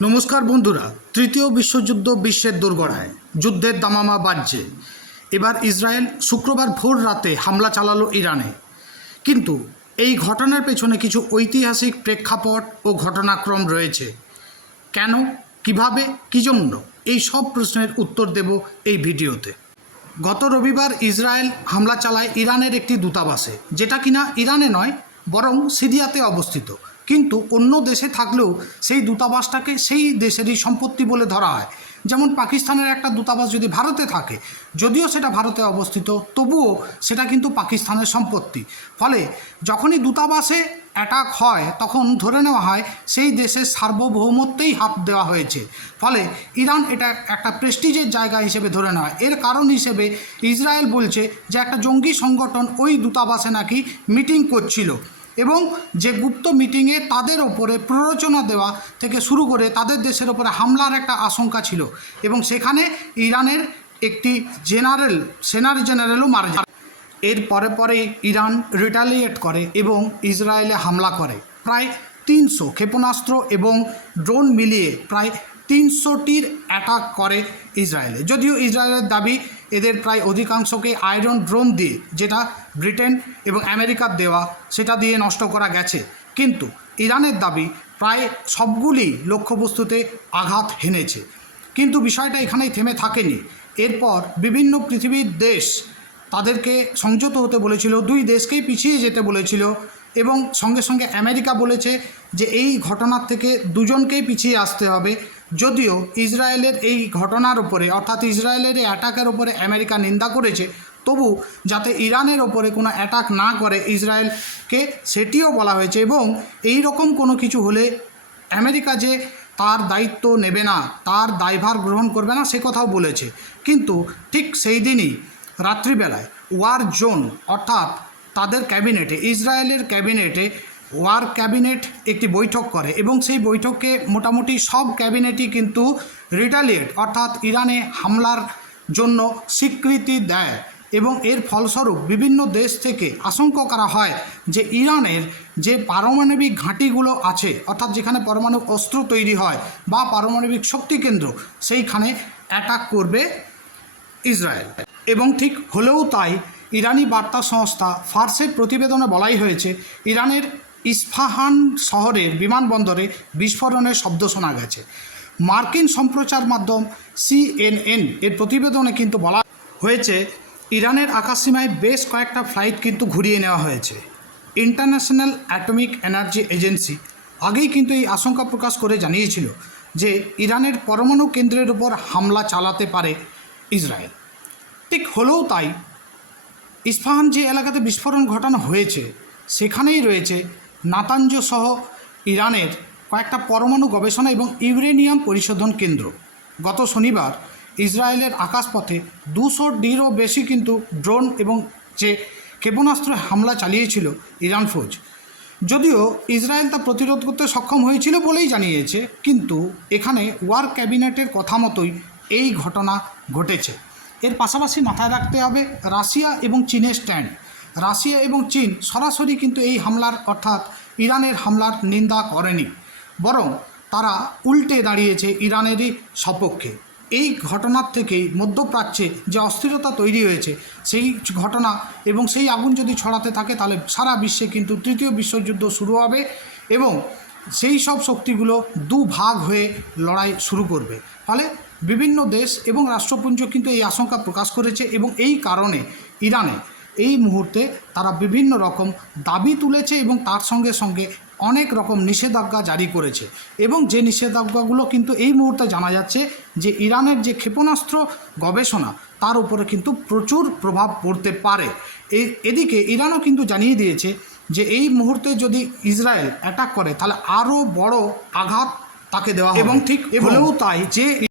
নমস্কার বন্ধুরা, তৃতীয় বিশ্বযুদ্ধ বিশ্বের দোরগোড়ায়, যুদ্ধের দামামা বাজছে। এবার ইসরায়েল শুক্রবার ভোর রাতে হামলা চালালো ইরানে। কিন্তু এই ঘটনার পেছনে কিছু ঐতিহাসিক প্রেক্ষাপট ও ঘটনাক্রম রয়েছে। কেন, কিভাবে, কী জন্য, এই সব প্রশ্নের উত্তর দেব এই ভিডিওতে। গত রবিবার ইসরায়েল হামলা চালায় ইরানের একটি দূতাবাসে, যেটা কিনা ইরানে নয় বরং সিরিয়াতে অবস্থিত। কিন্তু অন্য দেশে থাকলেও সেই দূতাবাসটাকে সেই দেশেরই সম্পত্তি বলে ধরা হয়। যেমন পাকিস্তানের একটা দূতাবাস যদি ভারতে থাকে, যদিও সেটা ভারতে অবস্থিত, তবুও সেটা কিন্তু পাকিস্তানের সম্পত্তি। ফলে যখনই দূতাবাসে অ্যাটাক হয় তখন ধরে নেওয়া হয় সেই দেশের সার্বভৌমত্বেই হাত দেওয়া হয়েছে। ফলে ইরান এটা একটা প্রেস্টিজের জায়গা হিসেবে ধরে নেওয়া হয়। এর কারণ হিসেবে ইসরায়েল বলছে যে একটা জঙ্গি সংগঠন ওই দূতাবাসে নাকি মিটিং করছিল এবং যে গুপ্ত মিটিংয়ে তাদের ওপরে প্ররোচনা দেওয়া থেকে শুরু করে তাদের দেশের ওপরে হামলার একটা আশঙ্কা ছিল এবং সেখানে ইরানের একটি সেনার জেনারেলও মারা যায়। এর পরে ইরান রিটালিয়েট করে এবং ইসরায়েলে হামলা করে। প্রায় 300 ক্ষেপণাস্ত্র এবং ড্রোন মিলিয়ে প্রায় 300টির অ্যাটাক করে ইসরায়েলে। যদিও ইসরায়েলের দাবি এদের প্রায় অধিকাংশকে আয়রন ড্রোন দিয়ে, যেটা ব্রিটেন এবং আমেরিকার দেওয়া, সেটা দিয়ে নষ্ট করা গেছে। কিন্তু ইরানের দাবি প্রায় সবগুলি লক্ষ্যবস্তুতে আঘাত হেনেছে। কিন্তু বিষয়টা এখানেই থেমে থাকেনি। এরপর বিভিন্ন পৃথিবীর দেশ তাদেরকে সংযত হতে বলেছিল, দুই দেশকেই পিছিয়ে যেতে বলেছিল এবং সঙ্গে সঙ্গে আমেরিকা বলেছে যে এই ঘটনার থেকে দুজনকেই পিছিয়ে আসতে হবে। যদিও ইসরায়েলের এই ঘটনার উপরে, অর্থাৎ ইসরায়েলের এই অ্যাটাকের উপরে আমেরিকা নিন্দা করেছে, তবু যাতে ইরানের ওপরে কোনো অ্যাটাক না করে ইসরায়েলকে, সেটিও বলা হয়েছে। এবং এই রকম কোনো কিছু হলে আমেরিকা যে তার দায়িত্ব নেবে না, তার দায়ভার গ্রহণ করবে না, সে কথাও বলেছে। কিন্তু ঠিক সেই দিনই রাত্রিবেলায় ওয়ার জোন, অর্থাৎ তাদের ক্যাবিনেটে, ইসরায়েলের ক্যাবিনেটে ওয়ার ক্যাবিনেট একটি বৈঠক করে এবং সেই বৈঠকে মোটামুটি সব ক্যাবিনেটই কিন্তু রিটালিয়েট, অর্থাৎ ইরানে হামলার জন্য স্বীকৃতি দেয়। এবং এর ফলস্বরূপ বিভিন্ন দেশ থেকে আশঙ্কা করা হয় যে ইরানের যে পারমাণবিক ঘাঁটিগুলো আছে, অর্থাৎ যেখানে পরমাণু অস্ত্র তৈরি হয় বা পারমাণবিক শক্তি কেন্দ্র, সেইখানে অ্যাটাক করবে ইসরায়েল। এবং ঠিক হলেও তাই। ইরানি বার্তা সংস্থা ফার্সের প্রতিবেদনে বলাই হয়েছে ইরানের ইস্পাহান শহরের বিমানবন্দরে বিস্ফোরণের শব্দ শোনা গেছে। মার্কিন সম্প্রচার মাধ্যম CNN এর প্রতিবেদনে কিন্তু বলা হয়েছে ইরানের আকাশসীমায় বেশ কয়েকটা ফ্লাইট কিন্তু ঘুরিয়ে নেওয়া হয়েছে। ইন্টারন্যাশনাল অ্যাটমিক এনার্জি এজেন্সি আগেই কিন্তু এই আশঙ্কা প্রকাশ করে জানিয়েছিল যে ইরানের পরমাণু কেন্দ্রের উপর হামলা চালাতে পারে ইসরায়েল। ঠিক হলেও তাই। ইস্পাহান যে এলাকাতে বিস্ফোরণ ঘটানো হয়েছে সেখানেই রয়েছে নাতাঞ্জ সহ ইরানের কয়েকটা পরমাণু গবেষণা এবং ইউরেনিয়াম পরিশোধন কেন্দ্র। গত শনিবার ইসরায়েলের আকাশপথে 200টিরও বেশি কিন্তু ড্রোন এবং যে ক্ষেপণাস্ত্র হামলা চালিয়েছিল ইরান ফৌজ। যদিও ইসরায়েল তা প্রতিরোধ করতে সক্ষম হয়েছিল বলেই জানিয়েছে, কিন্তু এখানে ওয়ার ক্যাবিনেটের কথা মতোই এই ঘটনা ঘটেছে। এর পাশাপাশি মাথায় রাখতে হবে রাশিয়া এবং চীনের স্ট্যান্ড। রাশিয়া এবং চীন সরাসরি কিন্তু এই হামলার, অর্থাৎ ইরানের হামলার নিন্দা করেনি, বরং তারা উল্টে দাঁড়িয়েছে ইরানেরই সপক্ষে। এই ঘটনার থেকেই মধ্যপ্রাচ্যে যে অস্থিরতা তৈরি হয়েছে, সেই ঘটনা এবং সেই আগুন যদি ছড়াতে থাকে তাহলে সারা বিশ্বে কিন্তু তৃতীয় বিশ্বযুদ্ধ শুরু হবে এবং সেই সব শক্তিগুলো দুভাগ হয়ে লড়াই শুরু করবে। ফলে বিভিন্ন দেশ এবং রাষ্ট্রপুঞ্জ কিন্তু এই আশঙ্কা প্রকাশ করেছে এবং এই কারণে ইরানে এই মুহূর্তে তারা বিভিন্ন রকম দাবি তুলেছে এবং তার সঙ্গে সঙ্গে অনেক রকম নিষেধাজ্ঞা জারি করেছে। এবং যে নিষেধাজ্ঞাগুলো কিন্তু এই মুহূর্তে জানা যাচ্ছে যে ইরানের যে ক্ষেপণাস্ত্র গবেষণা, তার উপরে কিন্তু প্রচুর প্রভাব পড়তে পারে। এদিকে ইরানও কিন্তু জানিয়ে দিয়েছে যে এই মুহূর্তে যদি ইসরায়েল অ্যাটাক করে তাহলে আরও বড় আঘাত তাকে দেওয়া হবে। এবং ঠিক হলেও তাই যে